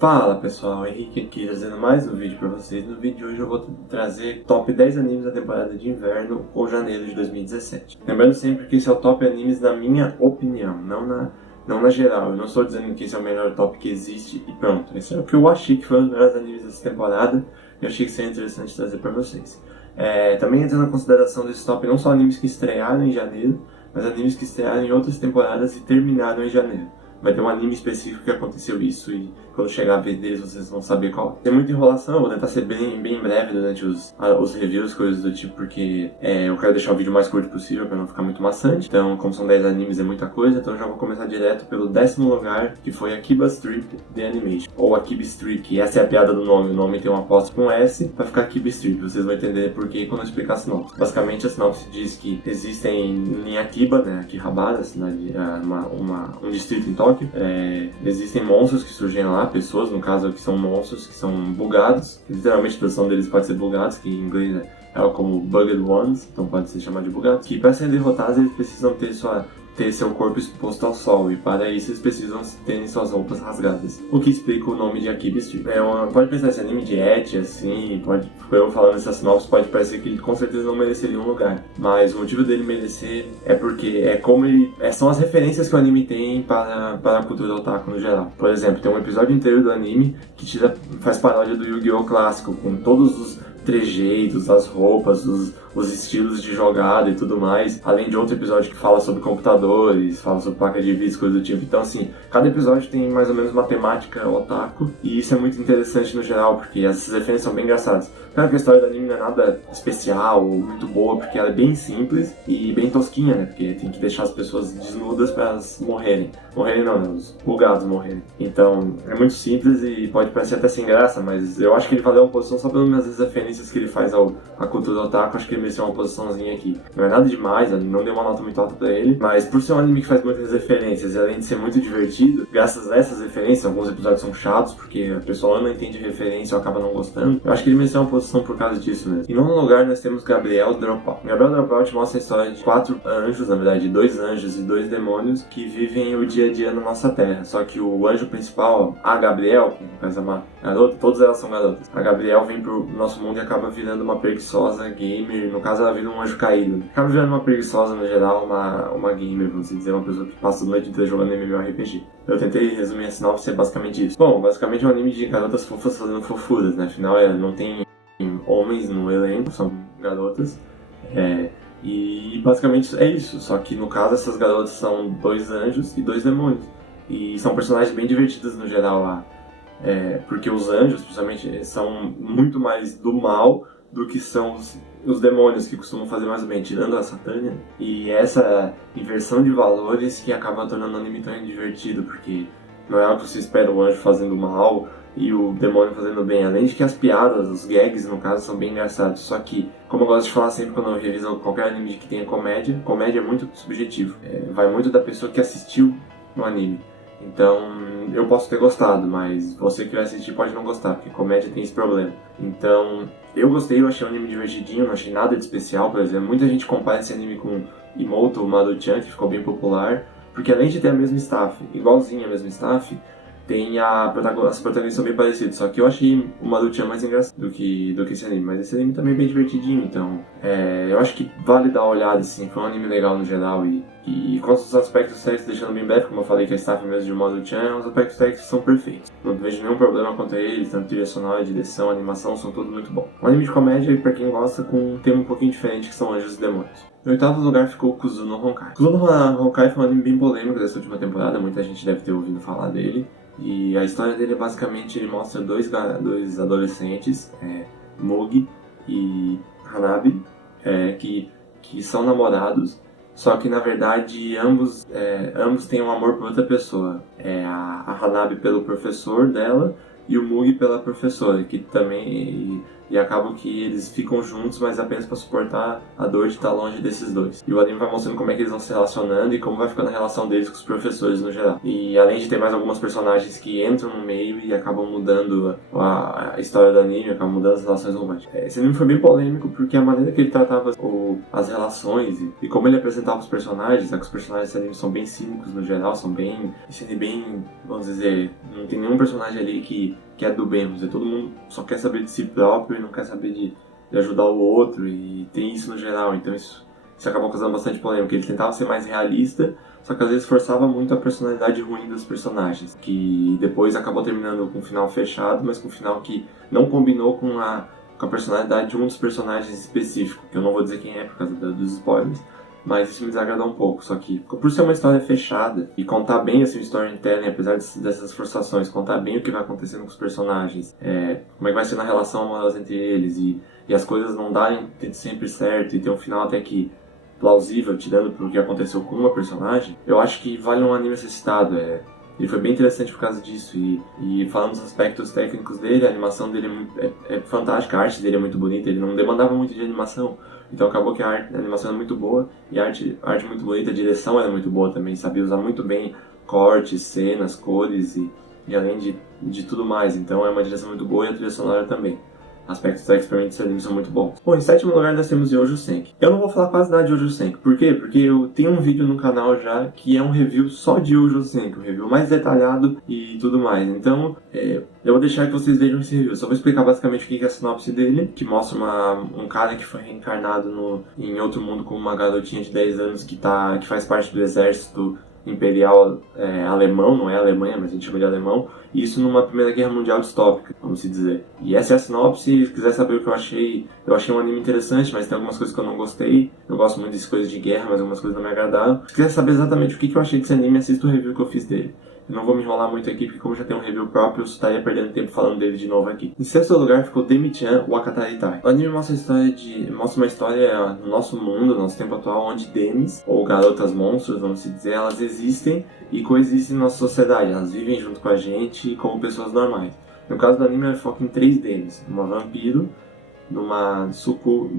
Fala pessoal, Henrique aqui trazendo mais um vídeo pra vocês. No vídeo de hoje eu vou trazer top 10 animes da temporada de inverno ou janeiro de 2017. Lembrando sempre que esse é o top animes na minha opinião, não na geral. Eu não estou dizendo que esse é o melhor top que existe e pronto. Esse é o que eu achei que foi os melhores animes dessa temporada e eu achei que seria interessante trazer pra vocês. Também entrando na consideração desse top não só animes que estrearam em janeiro, mas animes que estrearam em outras temporadas e terminaram em janeiro. Vai ter um anime específico que aconteceu isso e quando chegar a vez deles vocês vão saber qual. Tem muita enrolação, eu vou tentar ser bem breve durante os reviews, coisas do tipo, porque eu quero deixar o vídeo mais curto possível para não ficar muito maçante. Então, como são 10 animes é muita coisa, então eu já vou começar direto pelo 10º lugar, que foi Akiba's Trip The Animation, ou Akiba's Trip, que essa é a piada do nome. O nome tem uma aposta com S, vai ficar Akiba's Trip. Vocês vão entender por quê quando eu explicar a sinopse. Basicamente, a sinopse diz que existem em Akiba, né, Akihabara, a cidade, um distrito em Tóquio, existem monstros que surgem lá, pessoas, no caso, que são monstros que são bugados. Literalmente a tradução deles pode ser bugados, que em inglês é algo como Bugged Ones, então pode ser chamado de bugados. Que para serem derrotados eles precisam ter seu corpo exposto ao sol, e para isso eles precisam terem suas roupas rasgadas. O que explica o nome de Akiba's Trip. Pode pensar esse anime de ecchi, assim, eu falando essa sinopse, pode parecer que ele com certeza não mereceria um lugar. Mas o motivo dele merecer é porque são as referências que o anime tem para a cultura otaku no geral. Por exemplo, tem um episódio inteiro do anime que faz paródia do Yu-Gi-Oh! Clássico, com todos os trejeitos, as roupas, os estilos de jogada e tudo mais, além de outro episódio que fala sobre computadores, fala sobre placa de vídeo, coisa do tipo. Então, assim, cada episódio tem mais ou menos uma temática otaku, e isso é muito interessante no geral, porque essas referências são bem engraçadas. Claro que a história do anime não é nada especial ou muito boa, porque ela é bem simples e bem tosquinha, né? Porque tem que deixar as pessoas desnudas para elas morrerem. Morrerem não, né? Os bugados morrerem. Então, é muito simples e pode parecer até sem graça, mas eu acho que ele valeu uma posição só pelas referências que ele faz à cultura otaku. Acho que ele mereceu uma posiçãozinha aqui. Não é nada demais, não deu uma nota muito alta pra ele, mas por ser um anime que faz muitas referências e além de ser muito divertido, graças a essas referências, alguns episódios são chatos porque a pessoa não entende a referência ou acaba não gostando. Eu acho que ele mereceu uma posição por causa disso mesmo. Em nono lugar nós temos Gabriel Dropout. Gabriel Dropout mostra a história de 4 anjos, na verdade 2 anjos e 2 demônios que vivem o dia a dia na nossa terra. Só que o anjo principal, a Gabriel, que no caso é uma garota, todas elas são garotas. A Gabriel vem pro nosso mundo e acaba virando uma preguiçosa gamer. No caso ela vira um anjo caído. Acaba virando uma preguiçosa no geral, uma gamer, vamos dizer, uma pessoa que passa a noite inteira jogando MMORPG. Eu tentei resumir a sinopse, é basicamente isso. Bom, basicamente é um anime de garotas fofas fazendo fofuras, né? Afinal, não tem homens no elenco, são garotas. E basicamente é isso. Só que no caso essas garotas são 2 anjos e 2 demônios. E são personagens bem divertidos no geral lá. Porque os anjos, principalmente, são muito mais do mal do que são os demônios, que costumam fazer mais bem, tirando a Satânia. E essa inversão de valores que acaba tornando o anime tão divertido, porque não é algo que você espera o anjo fazendo mal e o demônio fazendo bem. Além de que as piadas, os gags, no caso, são bem engraçados. Só que, como eu gosto de falar sempre quando eu reviso qualquer anime que tenha comédia é muito subjetivo. Vai muito da pessoa que assistiu no anime. Então, eu posso ter gostado, mas você que vai assistir pode não gostar, porque comédia tem esse problema. Então, eu gostei, eu achei um anime divertidinho, não achei nada de especial, por exemplo. Muita gente compara esse anime com Imoto Maruchan, que ficou bem popular, porque além de ter a mesma staff, igualzinha a mesma staff, as protagonistas são bem parecidos, só que eu achei o Maruchan mais engraçado do que esse anime, mas esse anime também é bem divertidinho, então eu acho que vale dar uma olhada, assim, foi um anime legal no geral e com os aspectos técnicos, deixando bem breve, como eu falei que a staff mesmo de Maruchan, os aspectos técnicos são perfeitos, não vejo nenhum problema quanto a eles, tanto trilha sonora, direção, animação, são todos muito bons. Um anime de comédia, pra quem gosta, com um tema um pouquinho diferente, que são Anjos e Demônios. Em 8º lugar ficou Kuzuno Honkai. Kuzuno Honkai foi um anime bem polêmico dessa última temporada, muita gente deve ter ouvido falar dele. E a história dele basicamente ele mostra dois adolescentes, Mugi e Hanabi, que são namorados, só que na verdade ambos têm um amor por outra pessoa. A Hanabi pelo professor dela e o Mugi pela professora, que também... E acabam que eles ficam juntos, mas apenas para suportar a dor de estar longe desses dois. E o anime vai mostrando como é que eles vão se relacionando e como vai ficando a relação deles com os professores no geral. E além de ter mais algumas personagens que entram no meio e acabam mudando a história do anime, acabam mudando as relações românticas. Esse anime foi bem polêmico porque a maneira que ele tratava as relações e como ele apresentava os personagens, que os personagens desse anime são bem cínicos no geral, são bem, vamos dizer, Não tem nenhum personagem ali que é do bem, vamos dizer, todo mundo só quer saber de si próprio e não quer saber de ajudar o outro, e tem isso no geral, então isso acabou causando bastante polêmica. Ele tentava ser mais realista, só que às vezes forçava muito a personalidade ruim dos personagens, que depois acabou terminando com um final fechado, mas com um final que não combinou com a personalidade de um dos personagens específico, que eu não vou dizer quem é por causa dos spoilers, mas isso me desagradou um pouco. Só que, por ser uma história fechada e contar bem assim, o storytelling, apesar dessas frustrações, contar bem o que vai acontecendo com os personagens, como é que vai ser na relação amorosa entre eles, e as coisas não darem sempre certo, e ter um final até que plausível, tirando pro que aconteceu com uma personagem, eu acho que vale um anime ser citado. Ele foi bem interessante por causa disso, e falando dos aspectos técnicos dele, a animação dele é fantástica, a arte dele é muito bonita, ele não demandava muito de animação, então acabou que a animação é muito boa, e a arte muito bonita, a direção é muito boa também, sabia usar muito bem cortes, cenas, cores, e além de tudo mais, então é uma direção muito boa, e a trilha sonora também. Aspectos da experiência desse anime são muito bons. Bom, em sétimo lugar nós temos Yojo Senki. Eu não vou falar quase nada de Yojo Senki. Por quê? Porque eu tenho um vídeo no canal já que é um review só de Yojo Senki, um review mais detalhado e tudo mais. Então, eu vou deixar que vocês vejam esse review. Só vou explicar basicamente o que é a sinopse dele, que mostra um cara que foi reencarnado em outro mundo como uma garotinha de 10 anos que faz parte do exército imperial alemão, não é Alemanha, mas a gente chama de alemão, e isso numa Primeira Guerra Mundial distópica, vamos dizer. E essa é a sinopse. Se quiser saber o que eu achei um anime interessante, mas tem algumas coisas que eu não gostei. Eu gosto muito de coisas de guerra, mas algumas coisas não me agradaram. Se quiser saber exatamente o que eu achei desse anime, assista o review que eu fiz dele. Eu não vou me enrolar muito aqui, porque como já tem um review próprio, eu estaria perdendo tempo falando dele de novo aqui. Em sexto lugar ficou Demi-chan Wakataritai. O anime mostra uma história no nosso mundo, no nosso tempo atual, onde Demis, ou garotas monstros, vamos dizer, elas existem e coexistem na nossa sociedade. Elas vivem junto com a gente como pessoas normais. No caso do anime, ele foca em 3 Demis. Numa vampiro, numa sucubus,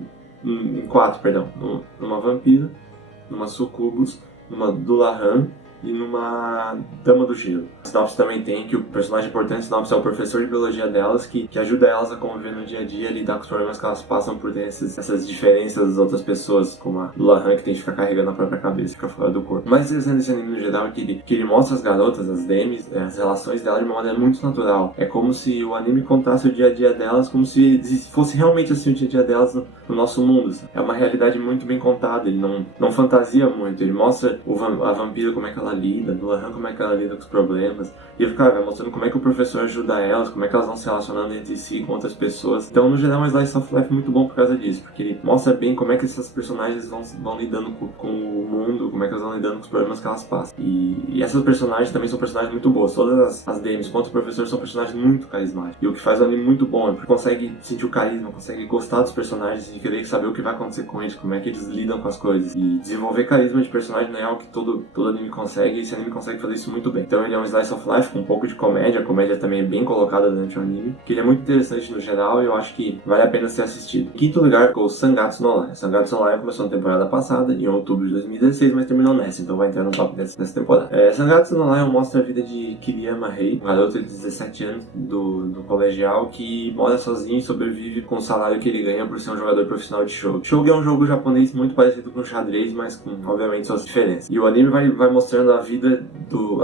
numa Dullahan e numa Dama do Gelo. A sinopse também tem que o personagem importante da sinopse é o professor de biologia delas, que ajuda elas a conviver no dia a dia, a lidar com os problemas que elas passam por ter essas diferenças das outras pessoas, como a Dullahan, que tem que ficar carregando a própria cabeça, fica fora do corpo. O mais interessante desse anime no geral é que ele mostra as garotas, as Demis, as relações delas de uma maneira muito natural. É como se o anime contasse o dia a dia delas, como se fosse realmente assim o dia a dia delas no nosso mundo. É uma realidade muito bem contada, ele não fantasia muito, ele mostra a vampira como é que ela lida, a Dullahan como é que ela lida com os problemas, e vai mostrando como é que o professor ajuda elas, como é que elas vão se relacionando entre si com outras pessoas. Então, no geral, é um slice of life muito bom por causa disso, porque ele mostra bem como é que essas personagens vão lidando com o mundo, como é que elas vão lidando com os problemas que elas passam. E essas personagens também são personagens muito boas. Todas as Demis, quanto o professor, são personagens muito carismáticos. E o que faz o anime muito bom é porque consegue sentir o carisma, consegue gostar dos personagens e querer saber o que vai acontecer com eles, como é que eles lidam com as coisas. E desenvolver carisma de personagem não é algo que todo anime consegue, e esse anime consegue fazer isso muito bem. Então ele é um slice of life com um pouco de comédia. A comédia também é bem colocada durante o anime, que ele é muito interessante no geral, e eu acho que vale a pena ser assistido. Em quinto lugar ficou Sangatsu no Lion. Sangatsu no Lion começou na temporada passada, em outubro de 2016, mas terminou nessa, então vai entrar no top dessa temporada. Sangatsu no Lion mostra a vida de Kiriyama Rei, um garoto de 17 anos do colegial que mora sozinho e sobrevive com o salário que ele ganha por ser um jogador profissional de shogi. Shogi é um jogo japonês muito parecido com xadrez, mas com, obviamente, suas diferenças. E o anime vai mostrando a vida do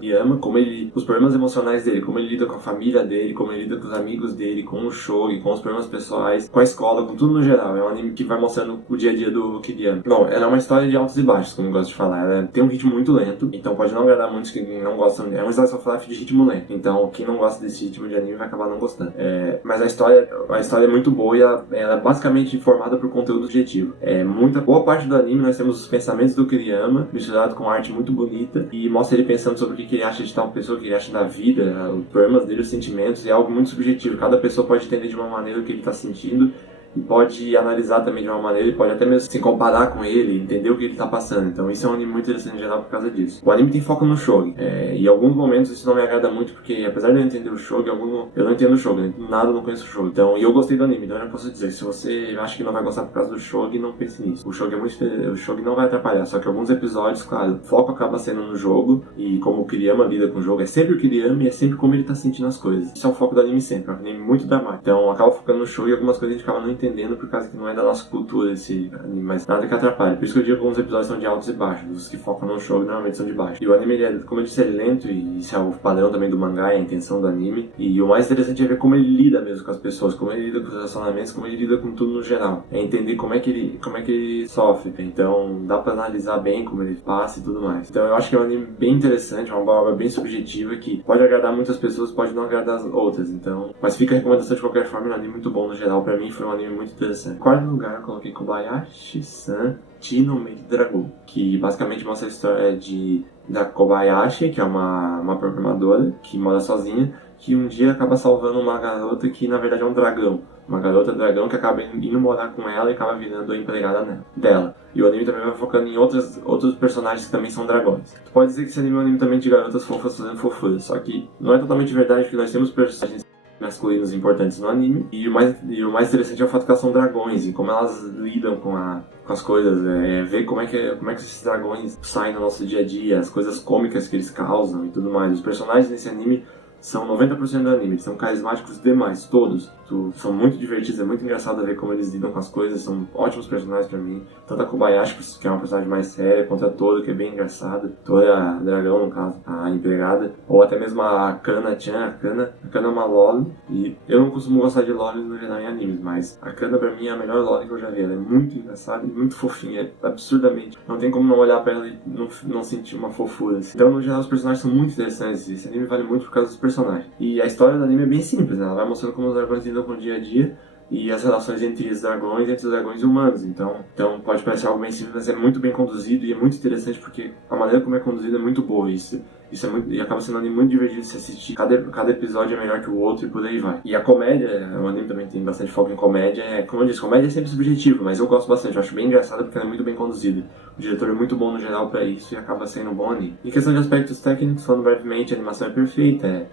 Kiriyama, os problemas emocionais dele, como ele lida com a família dele, como ele lida com os amigos dele, com o shogi, com os problemas pessoais, com a escola, com tudo no geral. É um anime que vai mostrando o dia a dia do Kiriyama. Bom, ela é uma história de altos e baixos, como eu gosto de falar. Ela tem um ritmo muito lento, então pode não agradar muitos que não gostam. É um slice of life de ritmo lento, então quem não gosta desse ritmo de anime vai acabar não gostando. Mas a história é muito boa, e ela é basicamente formada por conteúdo objetivo. Boa parte do anime nós temos os pensamentos do Kiriyama misturado com arte muito bonita, e mostra ele pensando sobre o que ele acha de tal pessoa, o que ele acha da vida, os problemas dele, os sentimentos. É algo muito subjetivo. Cada pessoa pode entender de uma maneira o que ele está sentindo, e pode analisar também de uma maneira, e pode até mesmo se comparar com ele, entender o que ele está passando. Então isso é um anime muito interessante em geral por causa disso. O anime tem foco no shogi, e em alguns momentos isso não me agrada muito, porque apesar de eu entender o shogi, eu não entendo o shogi, eu não conheço o shogi. Então, e eu gostei do anime, então eu não posso dizer, se você acha que não vai gostar por causa do shogi, não pense nisso. O shogi não vai atrapalhar, só que alguns episódios, claro, o foco acaba sendo no jogo, e como o Kiriyama lida com o jogo, é sempre o Kiriyama e é sempre como ele está sentindo as coisas. Isso é o foco do anime sempre, é um anime muito dramático. Então acaba focando no shogi, e algumas coisas a gente acaba não entendendo. entendendo por causa que não é da nossa cultura esse anime, mas nada que atrapalhe. Por isso que eu digo que alguns episódios são de altos e baixos. Os que focam no show normalmente são de baixo. E o anime, como eu disse, ele é lento, e isso é o padrão também do mangá, é a intenção do anime. E o mais interessante é ver como ele lida mesmo com as pessoas, como ele lida com os relacionamentos, como ele lida com tudo no geral. É entender como é que ele sofre. Então dá pra analisar bem como ele passa e tudo mais. Então eu acho que é um anime bem interessante, uma obra bem subjetiva que pode agradar muitas pessoas, pode não agradar as outras. Então, mas fica a recomendação de qualquer forma, é um anime muito bom no geral. Pra mim foi um anime muito interessante. Em quarto lugar eu coloquei Kobayashi-san Chi no Meio do Dragão, que basicamente mostra a história da Kobayashi, que é uma programadora que mora sozinha, que um dia acaba salvando uma garota que na verdade é um dragão. Uma garota dragão que acaba indo morar com ela e acaba virando a empregada dela. E o anime também vai focando em outros personagens que também são dragões. Tu pode dizer que esse anime é um anime também de garotas fofas fazendo fofuras, só que não é totalmente verdade, porque nós temos personagens masculinos importantes no anime, e o mais interessante é o fato que elas são dragões e como elas lidam com as coisas, ver como é que esses dragões saem no nosso dia a dia, as coisas cômicas que eles causam e tudo mais. Os personagens desse anime são 90% do anime, eles são carismáticos demais, todos. São muito divertidos, é muito engraçado ver como eles lidam com as coisas, são ótimos personagens pra mim. Tanto a Kobayashi, que é uma personagem mais séria, quanto a Toru, que é bem engraçada. Toru é a dragão, no caso, a empregada. Ou até mesmo a Kana-chan, a Kana é uma loli, e eu não costumo gostar de loli no geral em animes, mas a Kana pra mim é a melhor loli que eu já vi. Ela é muito engraçada e muito fofinha, absurdamente. Não tem como não olhar pra ela e não sentir uma fofura, assim. Então, no geral, os personagens são muito interessantes, esse anime vale muito por causa dos personagens. E a história do anime é bem simples, né? Ela vai mostrando como os dragões lidam com o dia a dia e as relações entre os dragões e humanos. Então pode parecer algo bem simples, mas é muito bem conduzido e é muito interessante porque a maneira como é conduzido é muito boa. Isso é muito, e acaba sendo um anime muito divertido de se assistir. Cada episódio é melhor que o outro e por aí vai. E a comédia, o anime também tem bastante foco em comédia. Como eu disse, comédia é sempre subjetivo, mas eu gosto bastante. Eu acho bem engraçado porque ela é muito bem conduzida. O diretor é muito bom no geral pra isso e acaba sendo um bom anime. Em questão de aspectos técnicos, falando brevemente, a animação é perfeita.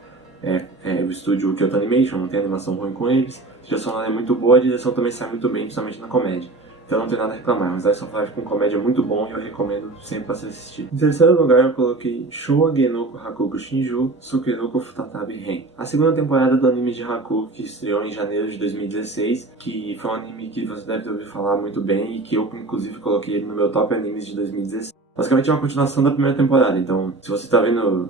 O estúdio Kyoto Animation, não tem animação ruim com eles. A trilha sonora é muito boa, a direção também sai muito bem, principalmente na comédia. Então não tem nada a reclamar, mas Slice of Life com comédia é muito bom e eu recomendo sempre pra se assistir. Em terceiro lugar eu coloquei Showa Genoko Hakugo Shinju Sukeroku Futatabi Ren. A segunda temporada do anime de Hakugo, que estreou em janeiro de 2016, que foi um anime que você deve ter ouvido falar muito bem e que eu inclusive coloquei ele no meu top animes de 2016. Basicamente é uma continuação da primeira temporada, então se você tá vendo,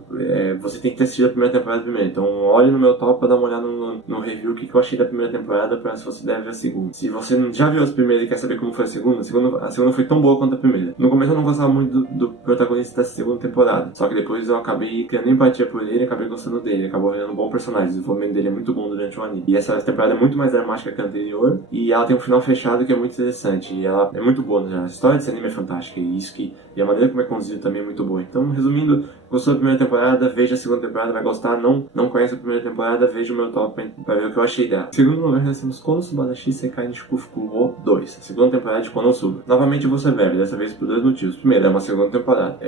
você tem que ter assistido a primeira temporada primeiro. Então olhe no meu top pra dar uma olhada no review o que eu achei da primeira temporada pra se você deve ver a segunda. Se você já viu as primeiras e quer saber como foi a segunda foi tão boa quanto a primeira. No começo eu não gostava muito do protagonista dessa segunda temporada, só que depois eu acabei criando empatia por ele e acabei gostando dele, acabou virando um bom personagem, o desenvolvimento dele é muito bom durante o anime. E essa temporada é muito mais dramática que a anterior, e ela tem um final fechado que é muito interessante, e ela é muito boa, né? A história desse anime é fantástica, e a maneira como é conduzido também é muito boa. Então, resumindo, gostou da primeira temporada, veja a segunda temporada, vai gostar. Não conhece a primeira temporada, veja o meu top pra ver o que eu achei dela. Em segundo lugar, nós temos Konosubarashi Sekai Nishikufuku 2, a segunda temporada de Konosuba. Novamente eu vou ser velho, dessa vez por dois motivos. Primeiro, é uma segunda temporada.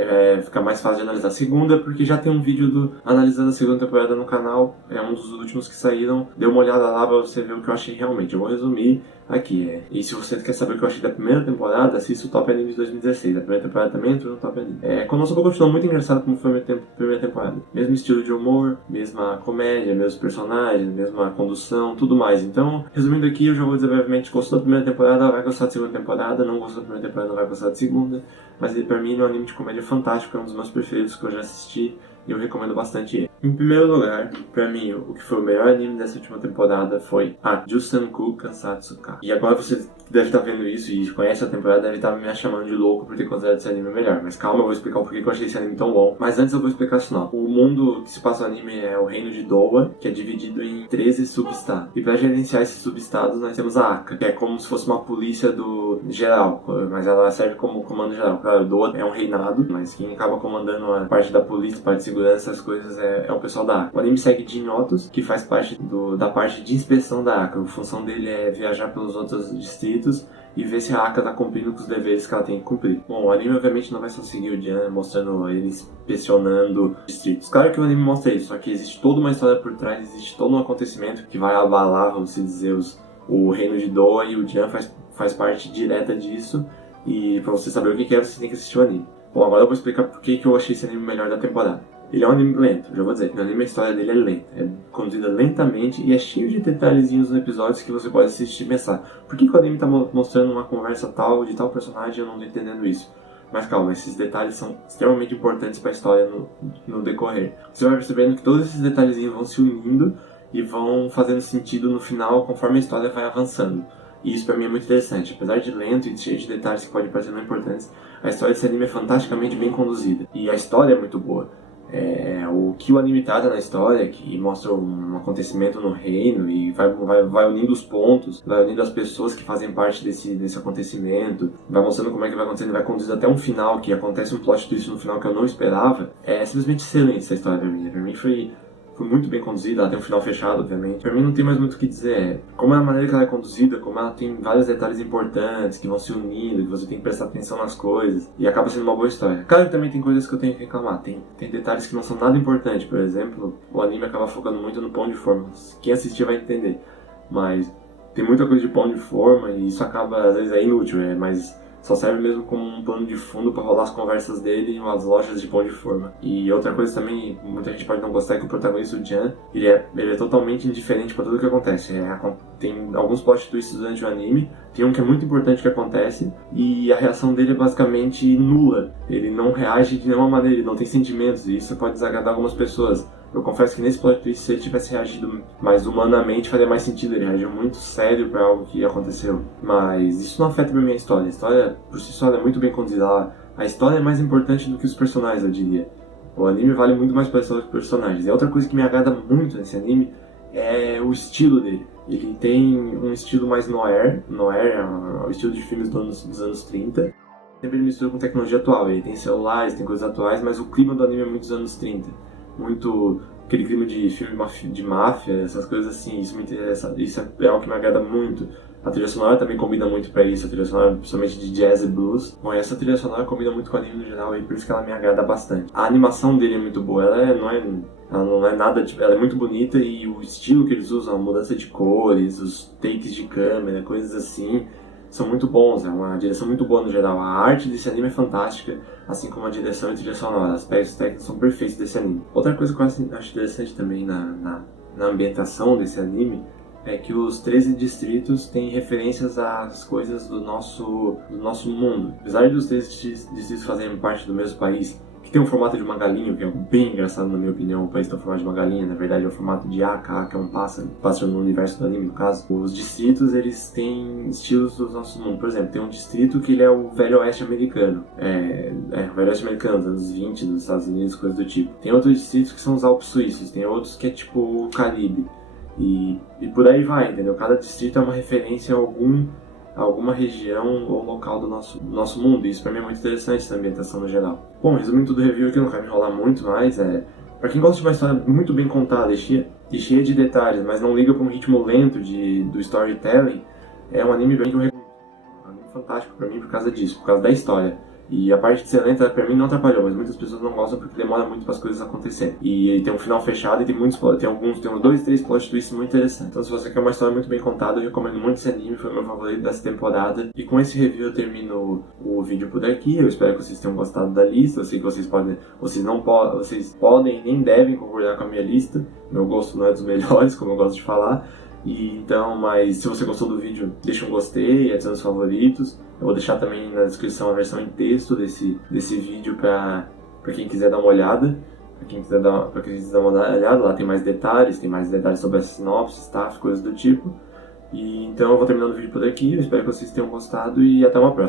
Fica mais fácil de analisar a segunda, porque já tem um vídeo analisando a segunda temporada no canal. É um dos últimos que saíram. Dê uma olhada lá pra você ver o que eu achei realmente. Eu vou resumir aqui. E se você quer saber o que eu achei da primeira temporada, assista o Top Anime de 2016. A primeira temporada também entrou no Top Anime. Konosuba continuou muito engraçado como foi a primeira temporada. Mesmo estilo de humor, mesma comédia, mesmos personagens, mesma condução, tudo mais. Então, resumindo aqui, eu já vou dizer brevemente, gostou da primeira temporada, vai gostar da segunda temporada, não gostou da primeira temporada, vai gostar da segunda. Mas ele, pra mim, é um anime de comédia fantástico, é um dos meus preferidos que eu já assisti. E eu recomendo bastante ele. Em primeiro lugar, pra mim, o que foi o melhor anime dessa última temporada foi a Jusanku Kansatsuka. E agora você deve estar vendo isso e conhece a temporada, deve estar me chamando de louco por ter considerado esse anime melhor. Mas calma, eu vou explicar o porquê que eu achei esse anime tão bom. Mas antes eu vou explicar isso não. O mundo que se passa no anime é o reino de Dowa, que é dividido em 13 subestados. E pra gerenciar esses subestados, nós temos a Aka, que é como se fosse uma polícia do geral, mas ela serve como comando geral. Claro, Dowa é um reinado, mas quem acaba comandando a parte da polícia, parte de segurança, essas coisas é o pessoal da Aka. O anime segue Jin Otos, que faz parte da parte de inspeção da Aka. A função dele é viajar pelos outros distritos e ver se a Aka tá cumprindo com os deveres que ela tem que cumprir. Bom, o anime obviamente não vai só seguir o Jan mostrando ele inspecionando distritos. Claro que o anime mostra isso, só que existe toda uma história por trás, existe todo um acontecimento que vai abalar, vamos dizer, o reino de Dowa, e o Jan faz parte direta disso. E pra você saber o que é, você tem que assistir o anime. Bom, agora eu vou explicar por que eu achei esse anime melhor da temporada. Ele é um anime lento, já vou dizer. No anime a história dele é lenta, é conduzida lentamente e é cheio de detalhezinhos nos episódios que você pode assistir e pensar: por que o anime tá mostrando uma conversa tal, de tal personagem e eu não tô entendendo isso? Mas calma, esses detalhes são extremamente importantes para a história no decorrer. Você vai percebendo que todos esses detalhezinhos vão se unindo e vão fazendo sentido no final conforme a história vai avançando. E isso pra mim é muito interessante. Apesar de lento e cheio de detalhes que podem parecer não importantes, a história desse anime é fantasticamente bem conduzida. E a história é muito boa. O que o anime trata na história, que mostra um acontecimento no reino e vai unindo os pontos, vai unindo as pessoas que fazem parte desse acontecimento, vai mostrando como é que vai acontecendo, vai conduzindo até um final, que acontece um plot twist no final que eu não esperava. É simplesmente excelente essa história pra mim. Pra mim foi muito bem conduzida, ela tem um final fechado, obviamente. Pra mim não tem mais muito o que dizer. Como é a maneira que ela é conduzida, como ela tem vários detalhes importantes que vão se unindo, que você tem que prestar atenção nas coisas, e acaba sendo uma boa história. Claro que também tem coisas que eu tenho que reclamar. Tem detalhes que não são nada importantes. Por exemplo, o anime acaba focando muito no pão de forma. Quem assistir vai entender. Mas tem muita coisa de pão de forma e isso acaba, às vezes, é inútil, mas só serve mesmo como um pano de fundo para rolar as conversas dele em umas lojas de pão de forma. E outra coisa também, muita gente pode não gostar, é que o protagonista, o Jan, ele é totalmente indiferente para tudo que acontece. Tem alguns plot twists durante o anime, tem um que é muito importante que acontece, e a reação dele é basicamente nula. Ele não reage de nenhuma maneira, ele não tem sentimentos, e isso pode desagradar algumas pessoas. Eu confesso que nesse plot twist, se ele tivesse reagido mais humanamente, faria mais sentido. Ele reagiu muito sério para algo que aconteceu. Mas isso não afeta pra minha história. A história, por si só, é muito bem conduzida. A história é mais importante do que os personagens, eu diria. O anime vale muito mais para os personagens. E outra coisa que me agrada muito nesse anime é o estilo dele. Ele tem um estilo mais noir. Noir é o estilo de filmes dos anos 30. Sempre ele mistura com tecnologia atual. Ele tem celulares, tem coisas atuais, mas o clima do anime é muito dos anos 30. Muito aquele clima de filme de máfia, essas coisas assim, isso me interessa, isso é algo que me agrada muito. A trilha sonora também combina muito pra isso, a trilha sonora principalmente de jazz e blues. Bom, e essa trilha sonora combina muito com o anime no geral e por isso que ela me agrada bastante. A animação dele é muito boa, ela não é nada, ela é muito bonita e o estilo que eles usam, a mudança de cores, os takes de câmera, coisas assim, são muito bons, é uma direção muito boa no geral. A arte desse anime é fantástica, assim como a direção e a trilha sonora. As peças técnicas são perfeitas desse anime. Outra coisa que eu acho interessante também na ambientação desse anime é que os 13 distritos têm referências às coisas do nosso mundo. Apesar dos 13 distritos fazerem parte do mesmo país, que tem um formato de uma galinha, que é bem engraçado na minha opinião. O país tem o formato de uma galinha, na verdade é o formato de Aka, que é um pássaro no universo do anime, no caso. Os distritos, eles têm estilos do nosso mundo. Por exemplo, tem um distrito que ele é o Velho Oeste americano. O Velho Oeste americano, dos anos 20, dos Estados Unidos, coisas do tipo. Tem outros distritos que são os Alpes suíços, tem outros que é tipo o Caribe. E por aí vai, entendeu? Cada distrito é uma referência a alguma região ou local do nosso mundo. E isso pra mim é muito interessante, essa ambientação no geral. Bom, resumindo tudo o review aqui, não quero me enrolar muito mais. Pra quem gosta de uma história muito bem contada e cheia de detalhes, mas não liga pra um ritmo lento do storytelling, é um anime bem que eu recomendo. É um anime fantástico pra mim por causa disso, por causa da história. E a parte de ser lenta, pra mim, não atrapalhou, mas muitas pessoas não gostam porque demora muito para as coisas acontecerem. E ele tem um final fechado e tem uns 2, 3 plot twists muito interessantes. Então, se você quer uma história muito bem contada, eu recomendo muito esse anime, foi o meu favorito dessa temporada. E com esse review eu termino o vídeo por aqui. Eu espero que vocês tenham gostado da lista. Eu sei que vocês podem e nem devem concordar com a minha lista. Meu gosto não é dos melhores, como eu gosto de falar. Mas se você gostou do vídeo, deixa um gostei, adicione os favoritos. Eu vou deixar também na descrição a versão em texto desse vídeo para quem quiser dar uma olhada. Para quem quiser dar uma olhada, lá tem mais detalhes sobre a sinopse, staff, coisas do tipo. Então eu vou terminando o vídeo por aqui, eu espero que vocês tenham gostado e até uma próxima.